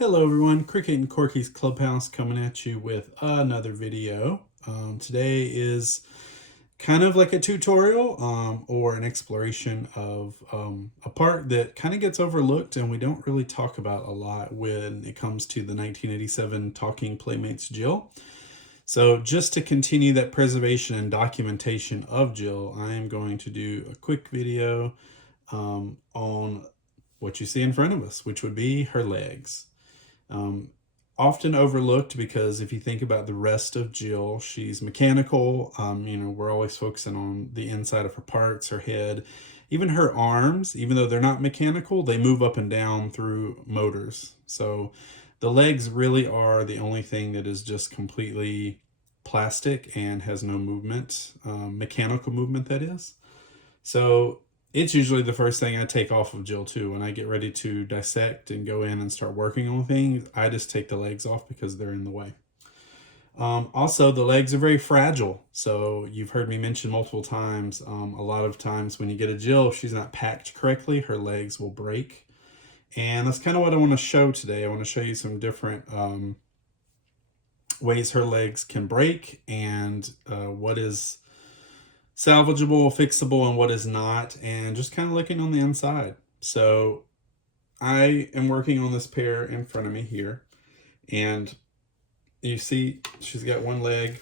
Hello everyone, Cricket and Corky's Clubhouse coming at you with another video. Today is kind of like a tutorial or an exploration of a part that kind of gets overlooked and we don't really talk about a lot when it comes to the 1987 Talking Playmates Jill. So just to continue that preservation and documentation of Jill, I am going to do a quick video on what you see in front of us, which would be her legs. Often overlooked because if you think about the rest of Jill, she's mechanical. We're always focusing on the inside of her parts, her head, even her arms. Even though they're not mechanical, they move up and down through motors. So the legs really are the only thing that is just completely plastic and has no movement, mechanical movement that is. So it's usually the first thing I take off of Jill too. When I get ready to dissect and go in and start working on things, I just take the legs off because they're in the way. Also, the legs are very fragile. So you've heard me mention multiple times, a lot of times when you get a Jill, if she's not packed correctly, her legs will break. And that's kind of what I want to show today. I want to show you some different ways her legs can break and what is salvageable, fixable, and what is not, and just kind of looking on the inside. So I am working on this pair in front of me here, and you see she's got one leg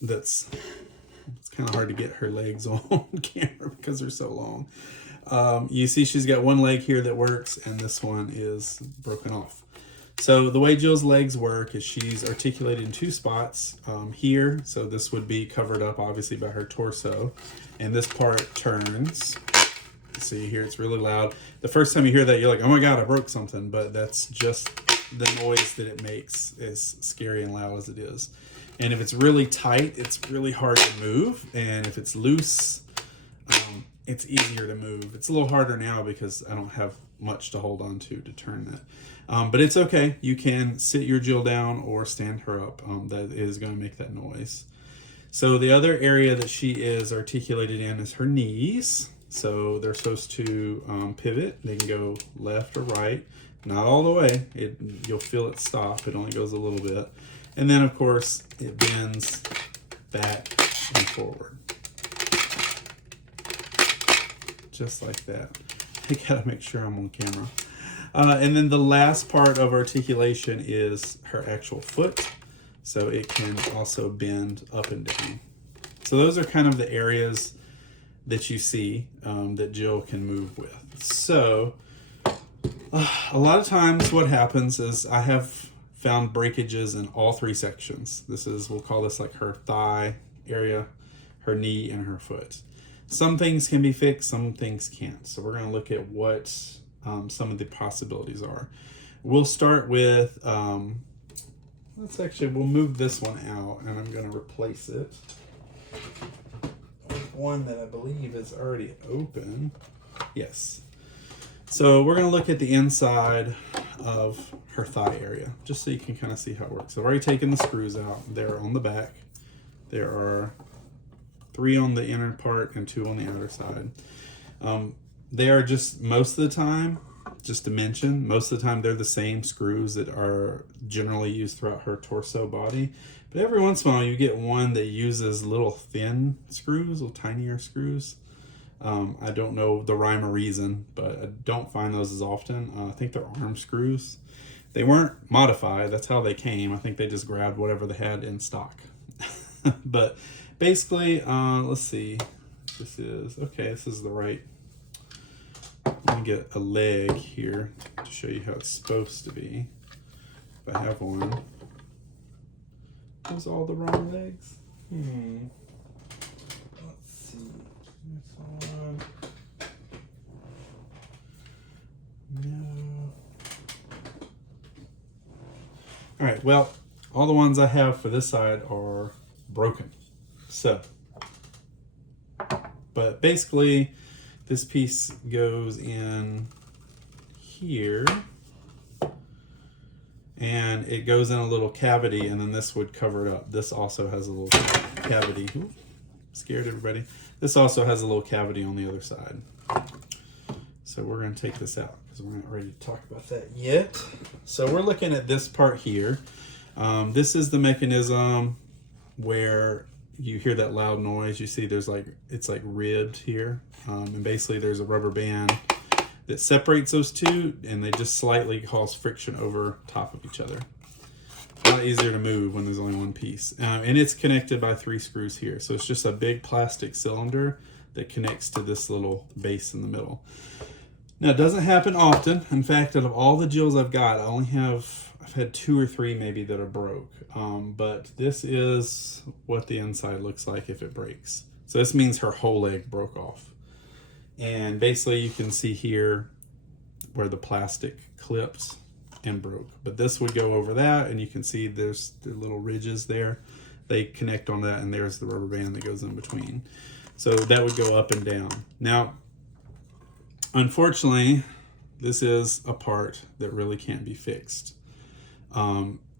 it's kind of hard to get her legs on camera because they're so long. You see she's got one leg here that works, and this one is broken off. So the way Jill's legs work is she's articulated in two spots here. So this would be covered up obviously by her torso. And this part turns. So you hear it's really loud. The first time you hear that, you're like, oh my God, I broke something. But that's just the noise that it makes, as scary and loud as it is. And if it's really tight, it's really hard to move. And if it's loose, it's easier to move. It's a little harder now because I don't have much to hold on to turn that. But it's okay. You can sit your Jill down or stand her up. That is going to make that noise. So the other area that she is articulated in is her knees. So they're supposed to pivot. They can go left or right. Not all the way. You'll feel it stop. It only goes a little bit. And then, of course, it bends back and forward. Just like that. I gotta make sure I'm on camera. And then the last part of articulation is her actual foot. So it can also bend up and down. So those are kind of the areas that you see that Jill can move with. So a lot of times what happens is I have found breakages in all three sections. We'll call this like her thigh area, her knee, and her foot. Some things can be fixed, some things can't. So we're going to look at what some of the possibilities are. We'll start with, we'll move this one out, and I'm going to replace it with one that I believe is already open. Yes. So we're going to look at the inside of her thigh area, just so you can kind of see how it works. I've already taken the screws out. They're on the back. There are 3 on the inner part and 2 on the outer side. They are just, most of the time, just to mention, most of the time they're the same screws that are generally used throughout her torso body. But every once in a while you get one that uses little thin screws, little tinier screws. I don't know the rhyme or reason, but I don't find those as often. I think they're arm screws. They weren't modified, that's how they came. I think they just grabbed whatever they had in stock. But basically, let's see. This is the right. Let me get a leg here to show you how it's supposed to be. If I have one. Those all the wrong legs? Let's see. This one. No. Alright, well, all the ones I have for this side are broken. So, but basically, this piece goes in here, and it goes in a little cavity, and then this would cover it up. This also has a little cavity. Ooh, scared everybody. This also has a little cavity on the other side. So we're going to take this out. because we're not ready to talk about that yet. So we're looking at this part here. This is the mechanism where you hear that loud noise. You see there's like, it's like ribbed here. And basically there's a rubber band that separates those two, and they just slightly cause friction over top of each other. A lot easier to move when there's only one piece. And it's connected by 3 screws here. So it's just a big plastic cylinder that connects to this little base in the middle. Now, it doesn't happen often. In fact, out of all the Jills I've got, I've had 2 or 3 maybe that are broke. But this is what the inside looks like if it breaks. So this means her whole leg broke off. And basically you can see here where the plastic clipped and broke. But this would go over that, and you can see there's the little ridges there. They connect on that, and there's the rubber band that goes in between. So that would go up and down. Now, unfortunately, this is a part that really can't be fixed.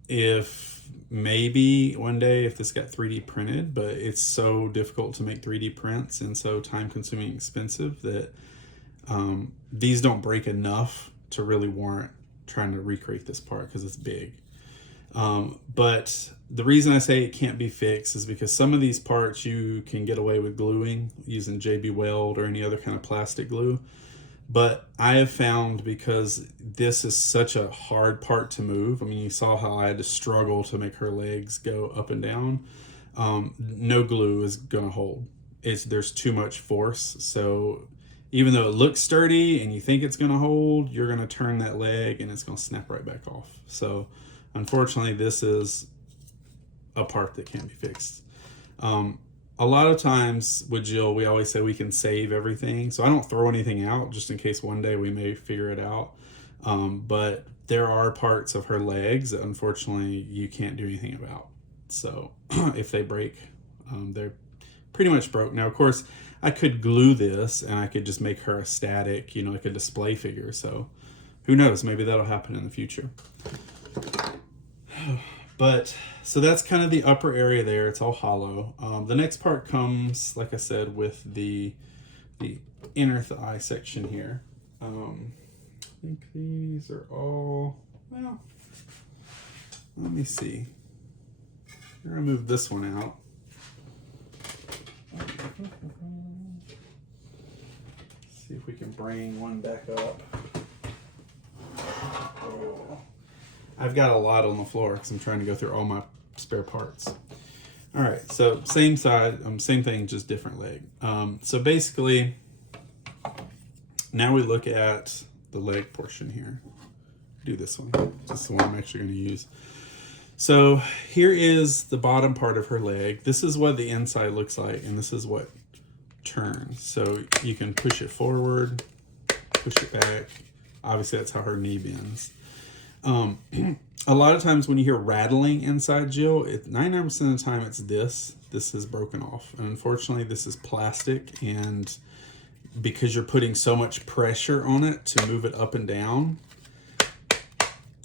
If maybe one day if this got 3D printed, but it's so difficult to make 3D prints and so time consuming and expensive that these don't break enough to really warrant trying to recreate this part because it's big. But the reason I say it can't be fixed is because some of these parts you can get away with gluing using JB Weld or any other kind of plastic glue. But I have found, because this is such a hard part to move, I mean, you saw how I had to struggle to make her legs go up and down. No glue is going to hold. There's too much force. So even though it looks sturdy and you think it's going to hold, you're going to turn that leg and it's going to snap right back off. So unfortunately, this is a part that can't be fixed. A lot of times with Jill, we always say we can save everything. So I don't throw anything out just in case one day we may figure it out. But there are parts of her legs that unfortunately you can't do anything about. So if they break, they're pretty much broke. Now, of course, I could glue this and I could just make her a static, like a display figure. So who knows, maybe that'll happen in the future. But so that's kind of the upper area there. It's all hollow. The next part comes, like I said, with the inner thigh section here. I think these are all, well, let me see. I'm gonna move this one out. See if we can bring one back up. Oh. I've got a lot on the floor because I'm trying to go through all my spare parts. All right, so same side, same thing, just different leg. So basically, now we look at the leg portion here. Do this one. This is the one I'm actually going to use. So here is the bottom part of her leg. This is what the inside looks like, and this is what turns. So you can push it forward, push it back. Obviously, that's how her knee bends. A lot of times when you hear rattling inside Jill, 99% of the time it's this is broken off. And unfortunately, this is plastic, and because you're putting so much pressure on it to move it up and down,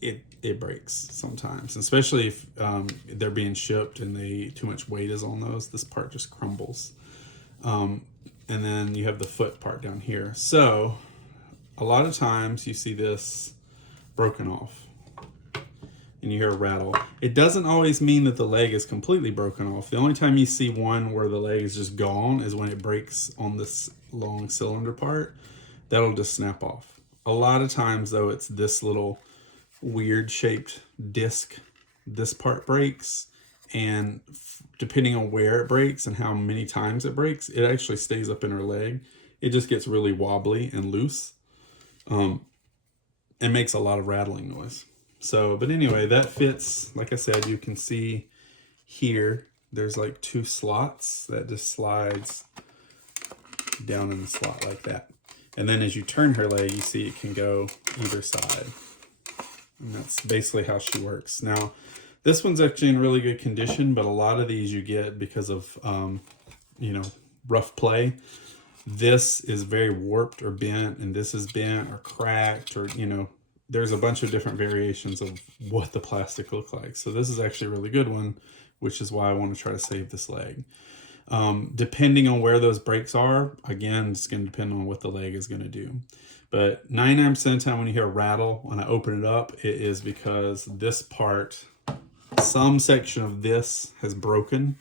it breaks sometimes, especially if they're being shipped and too much weight is on those. This part just crumbles. And then you have the foot part down here. So a lot of times you see this broken off and you hear a rattle. It doesn't always mean that the leg is completely broken off. The only time you see one where the leg is just gone is when it breaks on this long cylinder part. That'll just snap off. A lot of times though, it's this little weird shaped disc. This part breaks, and depending on where it breaks and how many times it breaks, it actually stays up in her leg. It just gets really wobbly and loose, and makes a lot of rattling noise. So, but anyway, that fits. Like I said, you can see here, there's like 2 slots that just slides down in the slot like that. And then as you turn her leg, you see it can go either side. And that's basically how she works. Now, this one's actually in really good condition, but a lot of these you get because of, rough play. This is very warped or bent, and this is bent or cracked, or, there's a bunch of different variations of what the plastic looks like. So this is actually a really good one, which is why I want to try to save this leg. Depending on where those breaks are, again, it's going to depend on what the leg is going to do. But 99% of the time when you hear a rattle, when I open it up, it is because this part, some section of this has broken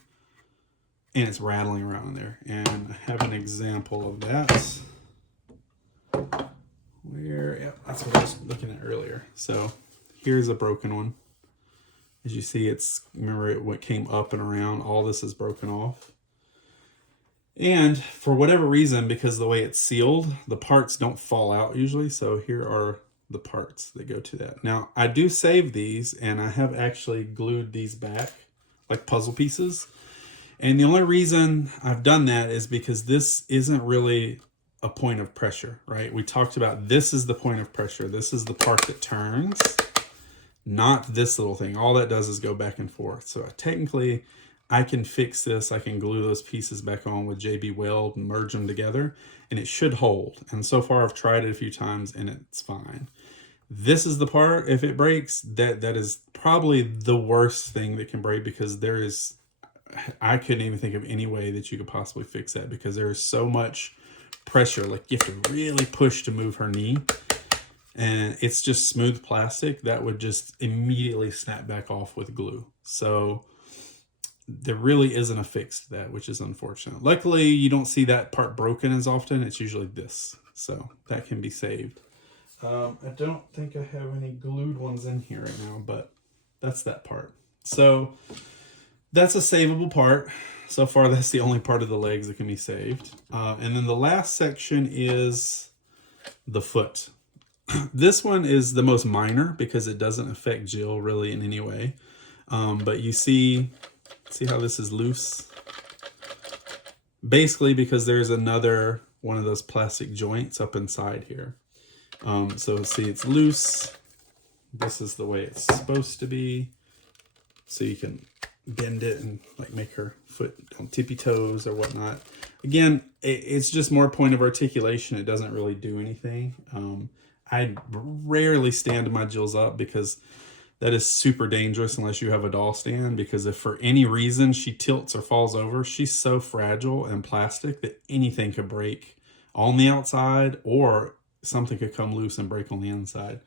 and it's rattling around in there. And I have an example of that. Yeah, that's what I was looking at earlier. So here's a broken one. As you see, remember what came up and around, all this is broken off. And for whatever reason, because of the way it's sealed, the parts don't fall out usually. So here are the parts that go to that. Now, I do save these, and I have actually glued these back like puzzle pieces. And the only reason I've done that is because this isn't really a point of pressure, right? We talked about this is the point of pressure. This is the part that turns, not this little thing. All that does is go back and forth. So technically, I can fix this. I can glue those pieces back on with JB Weld and merge them together, and it should hold. And so far, I've tried it a few times, and it's fine. This is the part, if it breaks, that is probably the worst thing that can break, because I couldn't even think of any way that you could possibly fix that, because there is so much pressure. Like, you have to really push to move her knee, and it's just smooth plastic that would just immediately snap back off with glue. So there really isn't a fix to that, which is unfortunate. Luckily, you don't see that part broken as often. It's usually this, so that can be saved. I don't think I have any glued ones in here right now, but that's that part. So that's a savable part. So far, that's the only part of the legs that can be saved. And then the last section is the foot. This one is the most minor because it doesn't affect Jill really in any way. But you see how this is loose? Basically because there's another one of those plastic joints up inside here. So see, it's loose. This is the way it's supposed to be. So you can bend it and like make her foot on tippy toes or whatnot. Again, it's just more point of articulation. It doesn't really do anything. I rarely stand my Jills up because that is super dangerous unless you have a doll stand, because if for any reason she tilts or falls over, she's so fragile and plastic that anything could break on the outside, or something could come loose and break on the inside.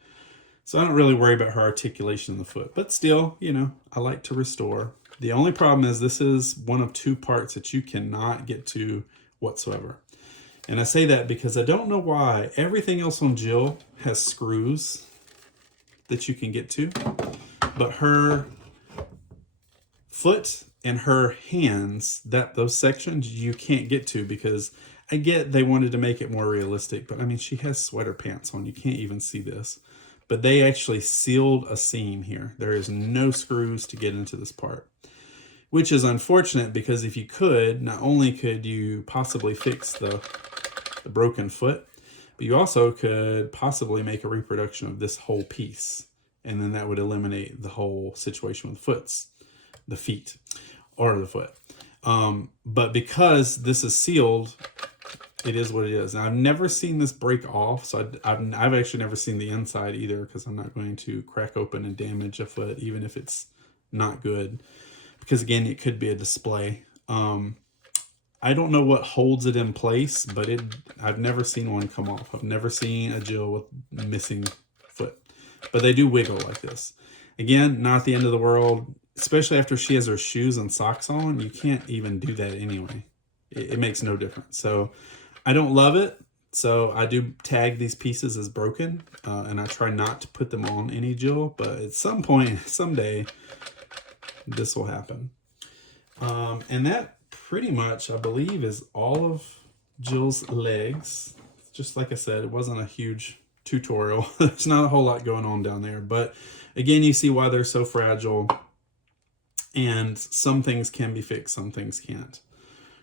So I don't really worry about her articulation in the foot, but still, I like to restore. The only problem is this is one of two parts that you cannot get to whatsoever. And I say that because I don't know why everything else on Jill has screws that you can get to, but her foot and her hands, those sections you can't get to, because I get they wanted to make it more realistic, but I mean, she has sweater pants on. You can't even see this. But they actually sealed a seam here. There is no screws to get into this part, which is unfortunate, because if you could, not only could you possibly fix the broken foot, but you also could possibly make a reproduction of this whole piece. And then that would eliminate the whole situation with the feet or the foot. But because this is sealed, it is what it is. Now, I've never seen this break off, so I've actually never seen the inside either, because I'm not going to crack open and damage a foot, even if it's not good, because again, it could be a display. I don't know what holds it in place, but I've never seen one come off. I've never seen a Jill with missing foot, but they do wiggle like this. Again, not the end of the world, especially after she has her shoes and socks on. You can't even do that anyway. It makes no difference. So I don't love it. So I do tag these pieces as broken, and I try not to put them on any Jill, but at some point, someday, this will happen. And that pretty much, I believe, is all of Jill's legs. Just like I said, it wasn't a huge tutorial. There's not a whole lot going on down there, but again, you see why they're so fragile, and some things can be fixed, some things can't.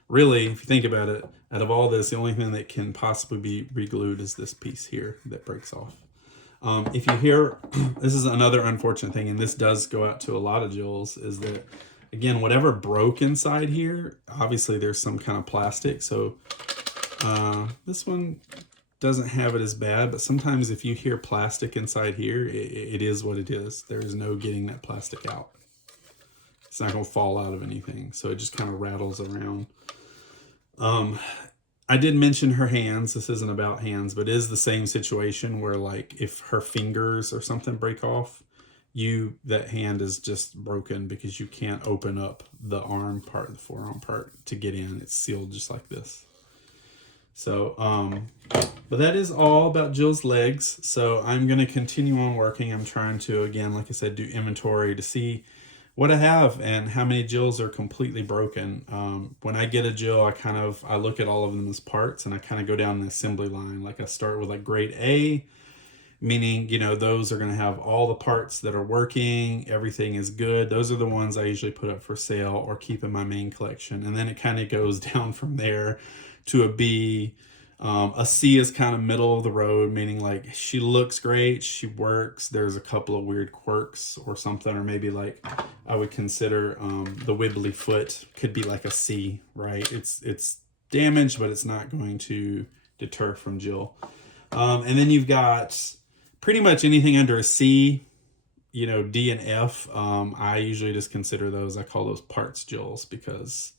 Really, if you think about it, out of all this, the only thing that can possibly be re-glued is this piece here that breaks off. If you hear, this is another unfortunate thing, and this does go out to a lot of Jills, is that, again, whatever broke inside here, obviously there's some kind of plastic. So this one doesn't have it as bad, but sometimes if you hear plastic inside here, it is what it is. There is no getting that plastic out. It's not going to fall out of anything. So it just kind of rattles around. I did mention her hands. This isn't about hands, but it is the same situation where, like, if her fingers or something break off, that hand is just broken because you can't open up the arm part, the forearm part, to get in. It's sealed just like this. So, but that is all about Jill's legs. So I'm going to continue on working. I'm trying to, again, like I said, do inventory to see what I have and how many Jills are completely broken. When I get a Jill, I look at all of them as parts, and I kind of go down the assembly line. Like I start with like grade A, meaning, you know, those are going to have all the parts that are working, everything is good. Those are the ones I usually put up for sale or keep in my main collection. And then it kind of goes down from there to a B. A C is kind of middle of the road, meaning like she looks great, she works, there's a couple of weird quirks or something, or maybe like I would consider the wibbly foot could be like a C, right? It's damaged, but it's not going to deter from Jill. And then you've got pretty much anything under a C, you know, D and F. I usually just consider those, I call those parts Jills, because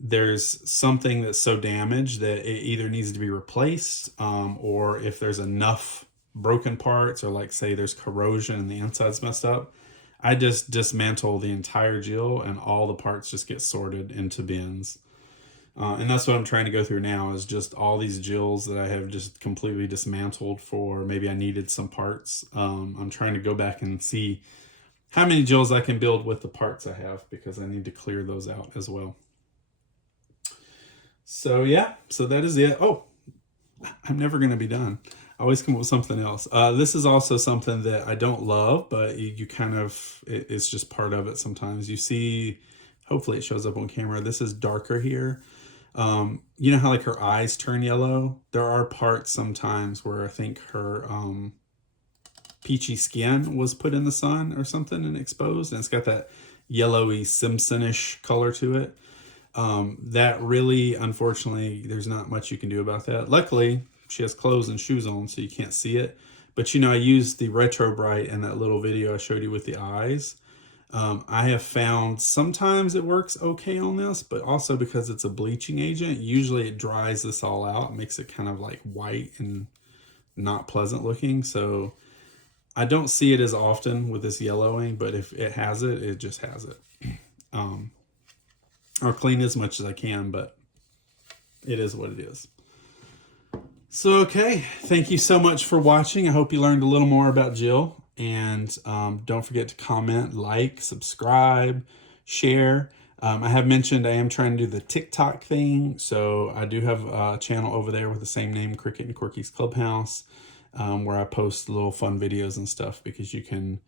there's something that's so damaged that it either needs to be replaced, or if there's enough broken parts, or like say there's corrosion and the inside's messed up, I just dismantle the entire Jill and all the parts just get sorted into bins. And that's what I'm trying to go through now, is just all these Jills that I have just completely dismantled for maybe I needed some parts. I'm trying to go back and see how many Jills I can build with the parts I have, because I need to clear those out as well. So yeah, so that is it. Oh, I'm never going to be done. I always come up with something else. This is also something that I don't love, but you kind of, it's just part of it sometimes. You see, hopefully it shows up on camera. This is darker here. You know how like her eyes turn yellow? There are parts sometimes where I think her peachy skin was put in the sun or something and exposed, and it's got that yellowy Simpson-ish color to it. That really, unfortunately, there's not much you can do about that. Luckily, she has clothes and shoes on, so you can't see it. But, you know, I used the Retro Bright in that little video I showed you with the eyes. I have found sometimes it works okay on this, but also because it's a bleaching agent, usually it dries this all out, makes it kind of like white and not pleasant looking. So I don't see it as often with this yellowing, but if it has it, it just has it. I'll clean as much as I can, but it is what it is. So, okay, thank you so much for watching. I hope you learned a little more about Jill. And don't forget to comment, like, subscribe, share. I have mentioned I am trying to do the TikTok thing. So I do have a channel over there with the same name, Cricket and Quirky's Clubhouse, where I post little fun videos and stuff, because you can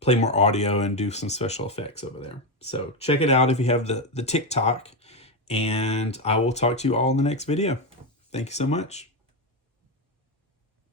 play more audio and do some special effects over there. So check it out if you have the TikTok, and I will talk to you all in the next video. Thank you so much.